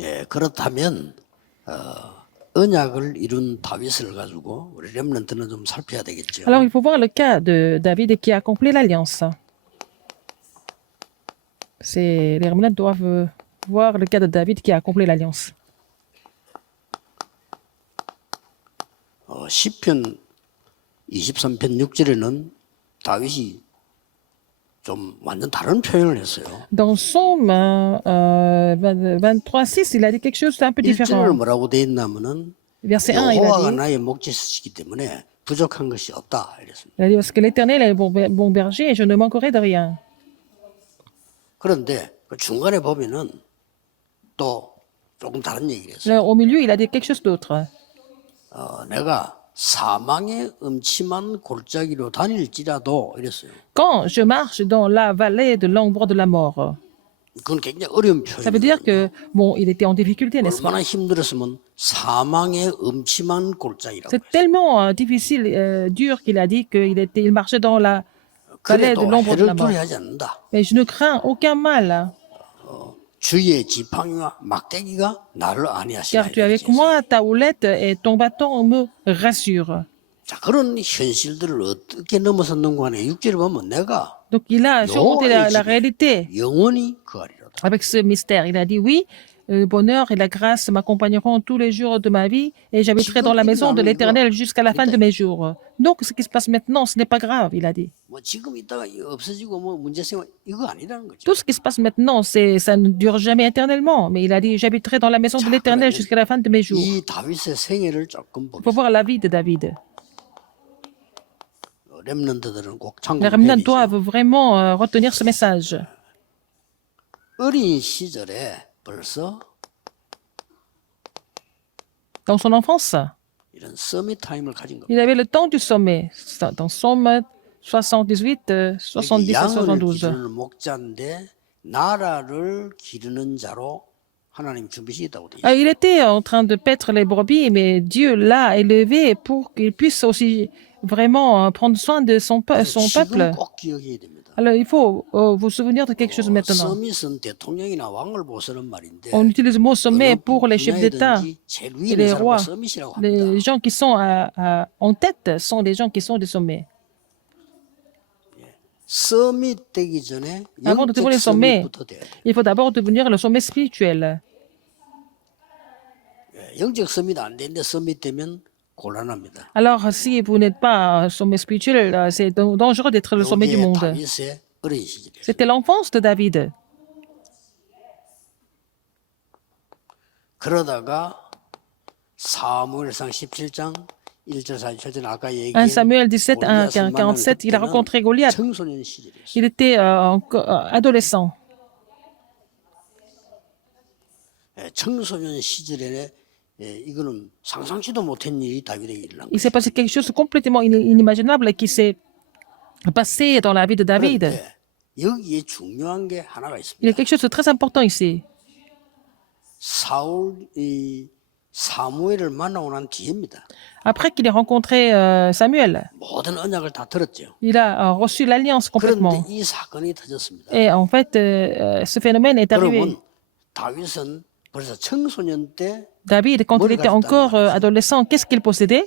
예, 그렇다면 언약을 이룬 다윗을 가지고 우리 렘넌트는 좀 살펴야 되겠죠. Alors, il faut voir le cas de David qui a accompli l'alliance. Les remnants doivent voir le cas de David qui a accompli l'alliance. 시편 23편 6절에는 다윗이 좀 완전 다른 표현을 했어요. Dans Psaume 23:6, il a dit quelque chose d'un peu 1절을 différent. 뭐라고 돼 있냐면은 Verset 1, il a 여호와가 dit, 나의 목자시기 때문에 부족한 것이 없다 이랬습니다. parce que l'Éternel est bon berger et je ne manquerai de rien. 그런데 그 중간에 보면은 또 조금 다른 얘기를 했어요. Là, au milieu, il a dit quelque chose d'autre. 내가 사망의 음침한 골짜기로 다닐지라도 이랬어요. Quand je marche dans la vallée de l'ombre de la mort, 그건 굉장히 어려운 ça veut dire 표현이에요. que, bon, il était en difficulté, n'est-ce pas? 얼마나 힘들었으면 사망의 음침한 골짜기라고 C'est 했어요. tellement difficile, dur qu'il a dit il marchait dans la vallée de 그래도 l'ombre de la 해를 mort. 두려워하지 않는다. Mais je ne crains aucun mal, 주의 지팡이와 막대기가 나를 안위하시라. car tu es avec moi, ta houlette et ton bâton me rassurent. 자, 그런 현실들을 어떻게 넘어섰는가 하네. 6절에 보면 내가 Donc il a surmonté la réalité 영원히 거하리로다. avec ce mystère. Il a dit oui, le bonheur et la grâce m'accompagneront tous les jours de ma vie et j'habiterai dans la maison de l'Éternel jusqu'à la fin de mes jours. Donc ce qui se passe maintenant, ce n'est pas grave, il a dit. 뭐 지금 있다가 없어지고 뭐 문제 생겨 이거 아니라는 거죠. Tout ce qui se passe maintenant, ça ne dure jamais éternellement. Mais il a dit, j'habiterai dans la maison de l'Éternel jusqu'à la fin de mes jours. 이 다윗의 생애를 조금 Il faut 보겠습니다. voir la vie de David. 렘넌트들은 꼭 Les remnants 참고해야죠. doivent vraiment retenir ce message. 어린 시절에 벌써 Dans son enfance, 이런 서밋 타임을 가진 겁니다. il avait le temps du sommet. Dans Somme 78, 70 et 양을 72. 기르는 목자인데 나라를 기르는 자로 하나님 준비시켰다고 돼 있어요. Il était en train de paître les brebis, mais Dieu l'a élevé pour qu'il puisse aussi vraiment prendre soin de son 지금 peuple. 꼭 기억해야 됩니다. Alors, il faut vous souvenir de quelque chose maintenant. 서밋은 대통령이나 왕을 보서는 말인데 On utilise le mot sommet pour les chefs d'État 분야이든지 제일 et 위에 있는 les 사람을 rois. 서밋이라고 합니다. Les gens qui sont en tête sont des gens qui sont des sommets. 서밋 되기 전에 Avant de 영적 devenir sommet, 서밋부터 돼야 돼요. il faut d'abord devenir le sommet spirituel. 영적 서밋 안 되는데 서밋 되면 곤란합니다. Alors, si vous n'êtes pas sommet spirituel, c'est dangereux d'être le sommet du 이게 monde. 다윗의 어린 시절이에요. C'était l'enfance de David. 그러다가 사무엘상 17장 1절 4절 아까 1 얘기한 Samuel 17, 1, 47, il a rencontré Goliath. 청소년 시절이었어요. Il était adolescent. 청소년 시절에 이거는 상상치도 못한 일이 다윗에게 일어난 Il 거예요. s'est passé quelque chose de complètement inimaginable qui s'est passé dans la vie de David. 그런데 여기에 중요한 게 하나가 Il y a 있습니다. quelque chose de très important ici. 사무엘을 만나고 난 뒤입니다. Après qu'il ait rencontré Samuel, 모든 언약을 다 들었죠. il a reçu l'alliance 그런데 complètement. 이 사건이 터졌습니다. Et en fait, ce phénomène est arrivé. 그러면 다윗은 벌써 청소년 때 David, quand il était encore adolescent, qu'est-ce qu'il possédait?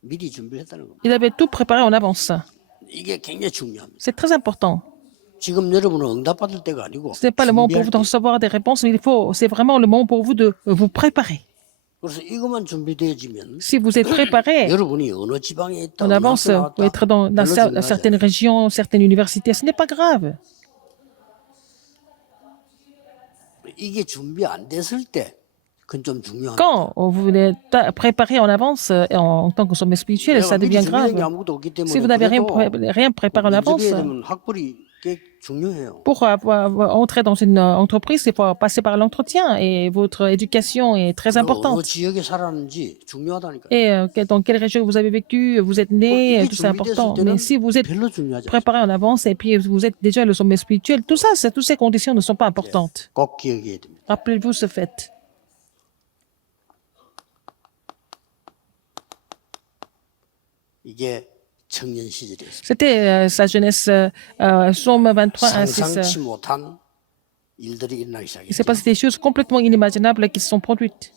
미리 준비를 했다는 겁니다. Il avait tout préparé en avance. 이게 굉장히 중요합니다. C'est très important. 지금 여러분은 응답받을 때가 아니고 Ce n'est pas le moment pour 준비할 vous de 때. recevoir des réponses, mais c'est vraiment le moment pour vous de vous préparer. 그래서 이것만 준비되어지면 Si vous êtes préparé 여러분이 어느 지방에 있다, en 어느 avance, 학교 ou être dans 별로 중요하지 certaines 않아요. régions, certaines universités, ce n'est pas grave. 이게 준비 안 됐을 때 그건 좀 중요합니다. Quand vous n'êtes pas préparé en avance en tant que sommet spirituel, ça 내가 미리 devient 준비된 게 grave. 아무것도 없기 때문에 Si vous n'avez 그래도 rien préparé en avance, 문제가 되면 학벌이 꽤 중요해요. pour entrer dans une entreprise, il faut passer par l'entretien et votre éducation est très 어느 importante. 지역에 살았는지 중요하다니까요. Et dans quelle région vous avez vécu, vous êtes né, 이게 tout c'est important. 준비됐을 때는 Mais si vous êtes 별로 중요하지 않아요. préparé en avance et puis vous êtes déjà le sommet spirituel, tout ça, toutes ces conditions ne sont pas importantes. 꼭 기억해야 됩니다. Rappelez-vous ce fait. 이게 청년 시절이었습니다. C'était sa jeunesse, Psaume 23, 1, 6. 상상치 못한 일들이 일어나기 Il s'est 시작했죠. passé des choses complètement inimaginables qui se sont produites.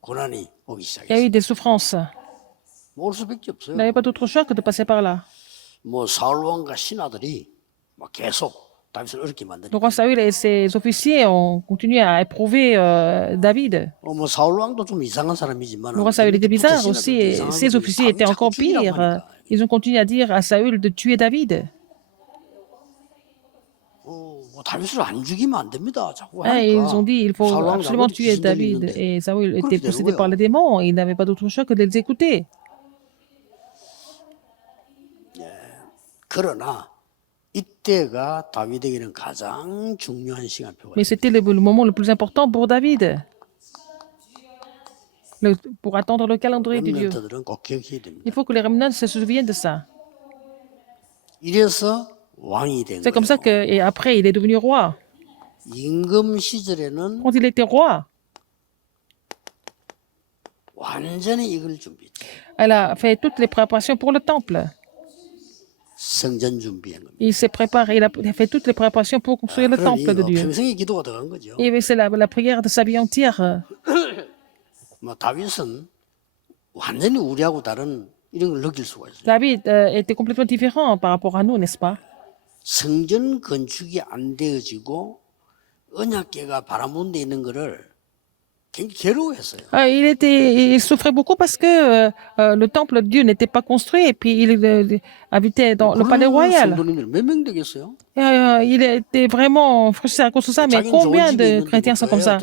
고난이 오기 Il y a 시작했어요. eu des souffrances. 올 수밖에 Il 없어요. n'avait pas d'autre choix que de passer par là. 뭐 사울 왕과 신하들이 막 계속 다윗을 어렵게 Le 만드니까. roi Saül et ses officiers ont continué à éprouver David. 뭐 사울 왕도 좀 이상한 사람이지만 Le roi Saül était bizarre aussi et ses officiers étaient encore pires. Ils ont continué à dire à Saül de tuer David. 뭐 다윗을 안 죽이면 안 됩니다. 자꾸 Hein, et 하니까 ils ont dit il faut 사울 왕 absolument 나머지 tuer 귀신 David. 들리는데 Et Saül 그렇게 était possédé 되는 par les 거예요. démons et il n'avait pas d'autre choix que de les écouter. 그러나 이때가 다윗에게는 가장 중요한 시간표가 Mais c'était le moment le plus important pour David. Pour attendre le calendrier de Dieu. 렘넌트들은 꼭 기억해야 됩니다. Il faut que les remnants se souviennent de ça. 이래서 왕이 된 C'est comme ça 거예요. que, et après, il est devenu roi. 임금 시절에는 Quand il était roi, 완전히 이걸 준비했죠. elle a fait toutes les préparations pour le temple. 성전 준비한 겁니다. Il s'est préparé, il a fait toutes les préparations pour construire le 그러니 temple de Dieu. 평생의 기도가 들어간 거죠. Et c'est la prière de sa vie entière. 뭐 다윗은 완전히 우리하고 다른 이런 걸 느낄 수가 있어요. David était complètement différent par rapport à nous, n'est-ce pas? 성전 건축이 안 되어지고 언약궤가 바라본 데 있는 거를 굉장히 괴로워했어요. Il souffrait beaucoup parce que le temple de Dieu n'était pas construit et puis il habitait dans le palais 그런 royal. 성도님들 몇 명 되겠어요? Et, il était vraiment frustré à cause de ça. Mais 자기는 좋은 combien 집에 de 있는데 chrétiens sont comme ça?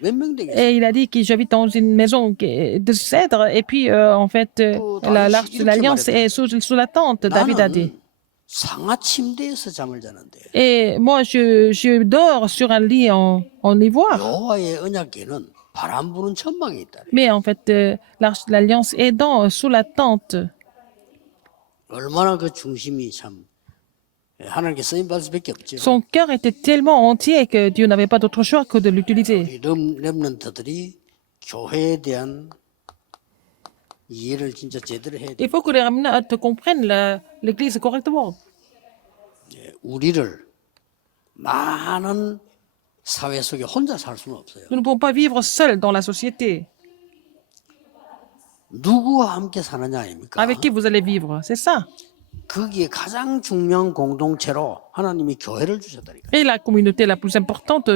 몇 명 되겠어요? Et il a dit que j'habite dans une maison de cèdre et puis en fait l'arche de l'alliance est sous la tente, David a dit. 나는 상하 침대에서 잠을 자는데 Et moi je dors sur un lit en ivoire. 여호와의 언약궤는 바람 부는 천막에 있다. Mais en fait l'arche de l'alliance est sous la tente. 얼마나 그 중심이 참 하나님께 쓰임 받을 수밖에 없죠. Son cœur était tellement entier que Dieu n'avait pas d'autre choix que de l'utiliser. 이 렘넌트들이 교회에 대한 이해를 진짜 제대로 해야 돼. Il faut que les remnants comprennent l'Église correctement. 우리를 많은 사회 속에 혼자 살 수는 없어요. Nous ne pouvons pas vivre seuls dans la société. 누구와 함께 사느냐 아닙니까? Avec qui vous allez vivre? C'est ça. 거기에 가장 중요한 공동체로 하나님이 교회를 주셨다니까. Et la communauté la plus importante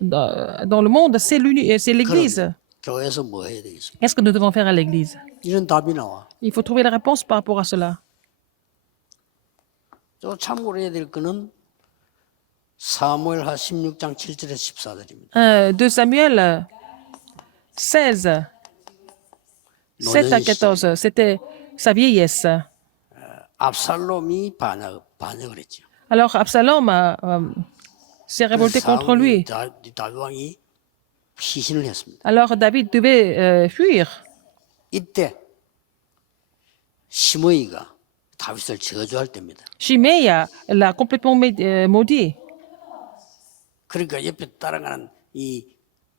dans le monde, c'est l'Église. 교회에서 뭐 해야 되겠습니까? Qu'est-ce que nous devons faire à l'Église? 이런 답이 나와. Il faut trouver la réponse par rapport à cela. 또 참고로 해야 될 거는 사무엘하 16장 7절에서 14절입니다. 2 Samuel 16, 7 à 14, c'était sa vieillesse. 압살롬이 반역을 했죠. Alors Absalom s'est révolté contre lui. 다윗 왕이 피신을 했습니다. Alors David devait fuir. 이때 시므이가 다윗을 저주할 때입니다. Shimei l'a complètement maudit. 그러니까 옆에 따라가는 이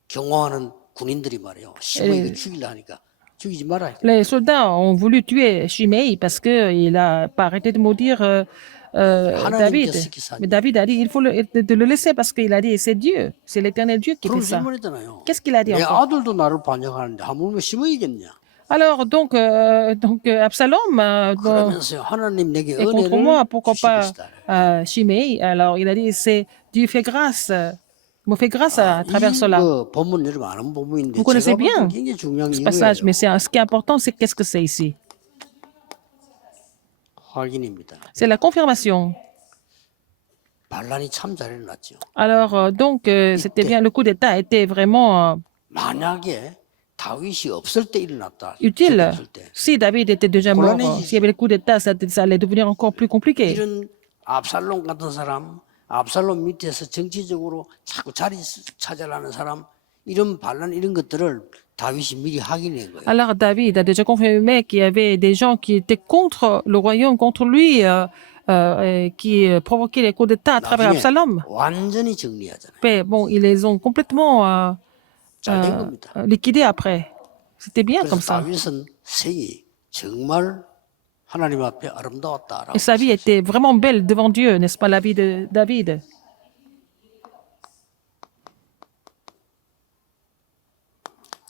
경호하는 군인들이 말이에요. 시므이가 죽이려 하니까 죽이지 말아요. Les soldats ont voulu tuer Shimei parce qu'il n'a pas arrêté de maudire David. Mais David a dit il faut de le laisser parce qu'il a dit c'est Dieu, c'est l'éternel Dieu qui fait 그럼 ça. 질문했잖아요. Qu'est-ce qu'il a dit 내 encore? 아들도 나를 반역하는데 하물며 시므이겠냐? Alors donc Absalom 그러면서요. 하나님 내게 est contre moi, 은혜를 pourquoi pas 주시겠다. Shimei? Alors il a dit c'est Dieu fait grâce, me fait grâce à travers cela. 그 본문 여러분 아는 본문인데 Vous connaissez 제가 볼 bien 때 굉장히 중요한 ce 이거예요. passage, mais ce qui est important, c'est qu'est-ce que c'est ici? 확인입니다. C'est la confirmation. 반란이 참 잘 일어났죠. Alors donc c'était bien, le coup d'État était vraiment 만약에 다윗이 없을 때 일어났다. utile. 없을 때. Si David était déjà mort, s'il y avait le coup d'État, ça allait devenir encore plus compliqué. 이런 압살롬 같은 사람, 압살롬 밑에서 정치적으로 자꾸 자리 찾아가는 사람, 이런 반란 이런 것들을 다윗이 미리 확인한 거예요. Alors David a déjà confirmé qu'il y avait des gens qui étaient contre le royaume, contre lui, qui provoquaient les coups d'État à travers 나중에 Absalom. 완전히 정리하잖아요. Mais bon, ils les ont complètement 잘 된 겁니다. liquidés après. C'était bien comme 그래서 ça. 다윗은 생이 정말 하나님 앞에 아름다웠다라고. Et sa vie était vraiment belle devant Dieu, n'est-ce pas, la vie de David?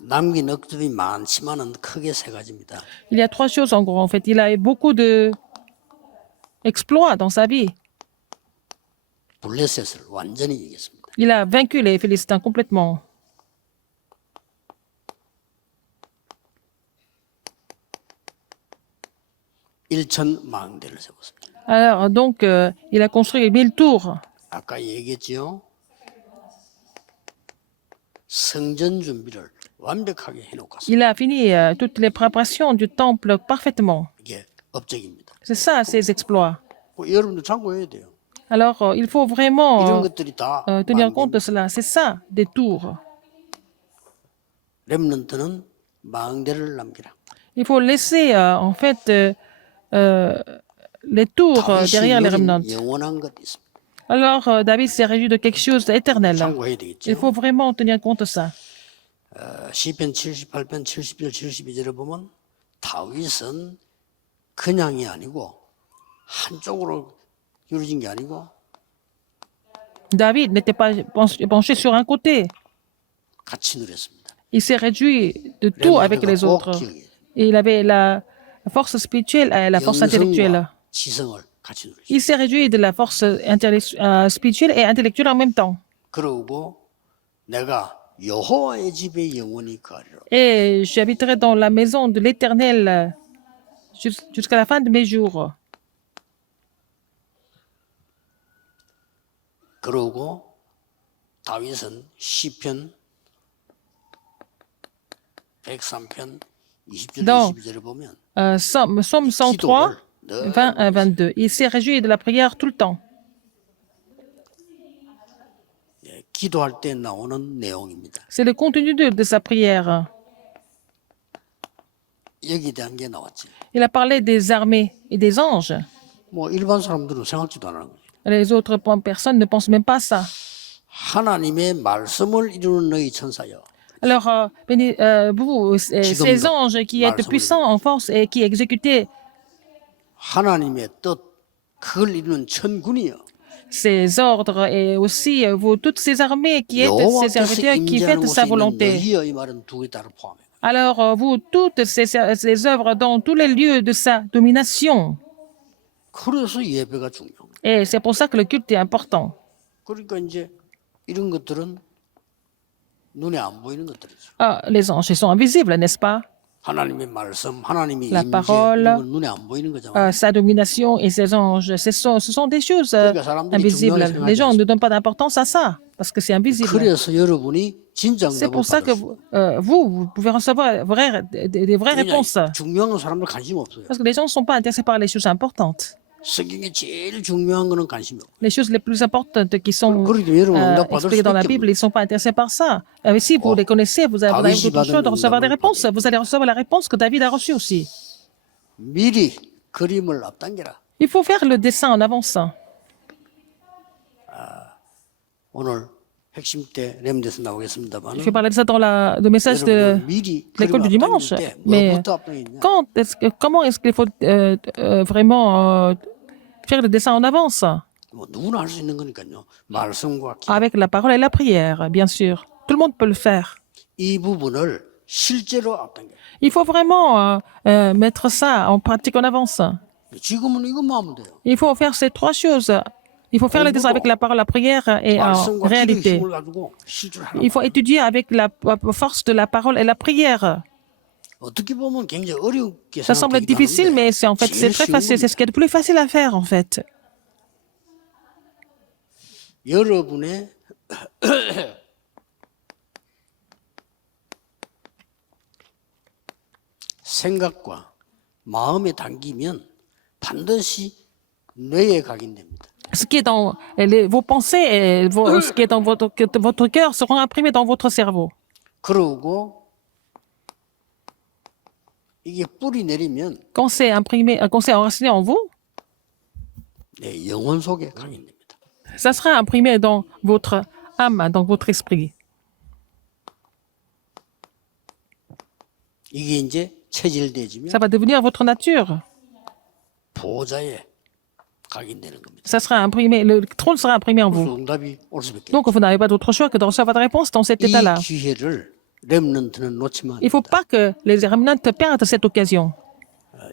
남긴 억점이 많지만은 크게 세 가지입니다. Il y a trois choses en gros, en fait. Il a eu beaucoup de exploits dans sa vie. 블레셋을 완전히 이겼습니다. Il a vaincu les Philistins complètement. 일천 망대를 세웠습니다. Alors, donc, il a construit 1000 tours. 아까 얘기했지요. 성전 준비를 완벽하게 해놓고 왔습니다. Il a fini toutes les préparations du temple parfaitement. 이게 업적입니다. C'est ça, ses exploits. 여러분도 참고해야 돼요. Alors, il faut 이런 vraiment 것들이 다 tenir compte de cela. C'est ça, des tours. 렘넌트는 망대를 남기라. Il faut laisser, en fait, les tours derrière les remnants. 다윗이 영원한 것이 있습니다. Alors, David s'est réjoui de quelque chose d'éternel. 참고해야 Il 되겠죠. faut vraiment tenir compte de ça. 시편 78편 71, 72절에 보면 다윗은 그냥이 아니고 한쪽으로 기울어진 게 아니고 David n'était pas penché sur un côté. 같이 누렸습니다. Il s'est réjoui de tout avec les autres. Et il avait la force spirituelle et la force intellectuelle. 영성과 지성을 같이 누렸습니다. Il s'est réjoui de la force spirituelle et intellectuelle en même temps. 그러고 내가 여호와의 집에 영원히 거하리라. Et j'habiterai dans la maison de l'Éternel jusqu'à la fin de mes jours. 그러고 다윗은 시편 103편 20절 Donc, 22절에 보면 Psaume 103, 20 à 22. Il s'est réjoui de la prière tout le temps. 기도할 때 나오는 내용입니다. C'est le contenu de sa prière. 여기에 대한 게 나왔지. Il a parlé des armées et des anges. 뭐 일반 사람들은 생각지도 안 하는 거죠. Les autres personnes ne pensent même pas à ça. 하나님의 말씀을 이루는 너희 천사여. Alors, vous, ces anges qui êtes puissants en force et qui exécutez 하나님의 뜻 그걸 이루는 천군이여. ses ordres et aussi vous, toutes ces armées qui êtes ses 여호와께서 serviteurs qui 임재하는 faites sa 곳에 있는 volonté. 너희여 이 말은 두 개다를 포함해. Alors, vous, toutes ces œuvres dans tous les lieux de sa domination. 그래서 예배가 중요한 거예요. Et c'est pour ça que le culte est important. 그러니까 이제 이런 것들은 눈에 안 보이는 것들이죠. Ah, les anges, ils sont invisibles, n'est-ce pas? 하나님의 말씀, 하나님의 La 임재 parole, 이런 건 눈에 안 보이는 거잖아요. Sa domination et ses anges, ce sont des choses invisibles. Les gens ne donnent pas d'importance à ça parce que c'est invisible. 그래서 여러분이 진짜 C'est 응답을 pour ça que 받을 수 vous pouvez recevoir des vraies réponses. 중요한 건 사람들 관심 없어요. Parce que les gens ne sont pas intéressés par les choses importantes. 성경에 제일 중요한 거는 관심이 없어요. Les choses les plus importantes qui sont 그러니까 여러분 응답 받을 expliquées dans la 수밖에 Bible, 없어요. ils ne sont pas intéressés par ça. Si vous les connaissez, vous avez d'autres choses de recevoir des réponses. Vous allez recevoir la réponse que David a reçue aussi. 미리 그림을 앞당겨라. Il faut faire le dessin en avance. 오늘 핵심 때 렘데스 나오겠습니다만 Je vais parler de ça dans le message de 미리 l'école du dimanche. Mais comment est-ce qu'il faut vraiment faire le dessin en avance? 뭐 누구나 할 수 있는 거니까요. 말씀과 기도. Avec la parole et la prière, bien sûr. Tout le monde peut le faire. 이 부분을 실제로 앞당겨. Il faut vraiment mettre ça en pratique en avance. 지금은 이것만 하면 돼요. Il faut faire ces trois choses. Il faut faire le dessin avec la parole, la prière et en 말씀과 기도의 réalité. 힘을 가지고 실제로 하는 Il faut étudier avec la force de la parole et la prière. 어떻게 보면 굉장히 어렵게 Ça semble être difficile, mais c'est en fait c'est très facile. C'est ce qui est le plus facile à faire en fait. 여러분의 생각과 마음에 담기면 반드시 뇌에 각인됩니다. Ce qui est dans vos pensées et ce qui est dans votre cœur seront imprimés dans votre cerveau. 그러고 이게 뿌리 내리면 Quand c'est imprimé, quand c'est enraciné en vous, 내 영혼 속에 각인됩니다. ça sera imprimé dans votre âme, dans votre esprit. 이게 이제 체질되지면 Ça va devenir votre nature. 보호자에 각인되는 겁니다. Ça sera imprimé, le trône sera imprimé en 그래서 vous. 응답이 올 수밖에 Donc, vous n'avez pas d'autre choix que de recevoir votre réponse dans cet 이 état-là. 기회를 렘넌트는 놓치면 안 Il ne faut 됩니다. pas que les remnants perdent cette occasion.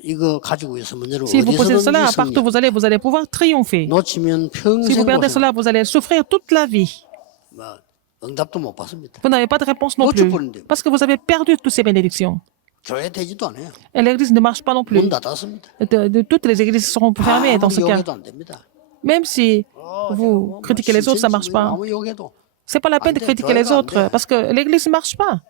이거 가지고 있으면 여러분 Si vous possédez cela, 어디서든지 partout où 승리합니다. vous allez pouvoir triompher. 놓치면 Si 평생 vous perdez 고생. cela, vous allez souffrir toute la vie. 뭐, 응답도 못 받습니다. Vous n'avez pas de réponse non plus. Parce que vous avez perdu toutes ces bénédictions. 교회 되지도 않아요. Et l'église ne marche pas non plus. 문 닫았습니다. Toutes les églises seront fermées dans ce cas. 욕해도 안 됩니다. Même si vous critiquez les autres, ça ne marche pas. 아무 욕해도 Ce n'est pas la peine de critiquer les autres parce que l'église ne marche pas.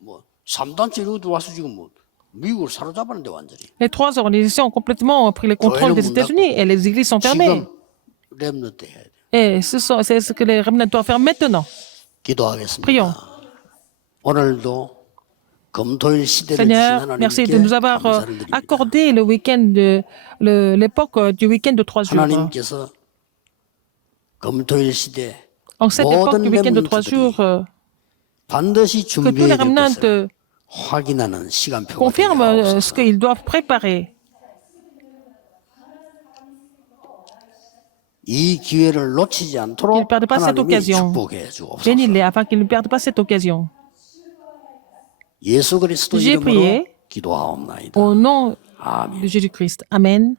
뭐 3단체 이러고 들어와서 지금 뭐 미국을 사로잡았는데 완전히. Les trois organisations ont complètement pris le contrôle des États-Unis et les églises sont fermées. 지금 렘넌트 해야 돼요. Et c'est ce que les remnants doivent faire maintenant. 기도하겠습니다. Prions. 오늘도 금토일 시대를 주신 Seigneur, merci de nous 하나님께 avoir 감사를 드립니다. accordé le week-end, l'époque du week-end de 3 jours. 하나님께서 금토일 시대 En cette époque 모든 du week-end de 3 렘넌트들이 jours, 반드시 que tous les 준비해야 될 remnants 것을 확인하는 시간표가 confirment 되게 ce qu'ils doivent préparer. 이 기회를 놓치지 Qu'ils 않도록 ne perdent pas cette 하나님이 occasion. 축복해 주옵소서. Bénis-les afin qu'ils ne perdent pas cette occasion. 예수 그리스도 J'ai 이름으로 prié 기도하옵나이다. au nom 아멘. de Jésus-Christ. Amen.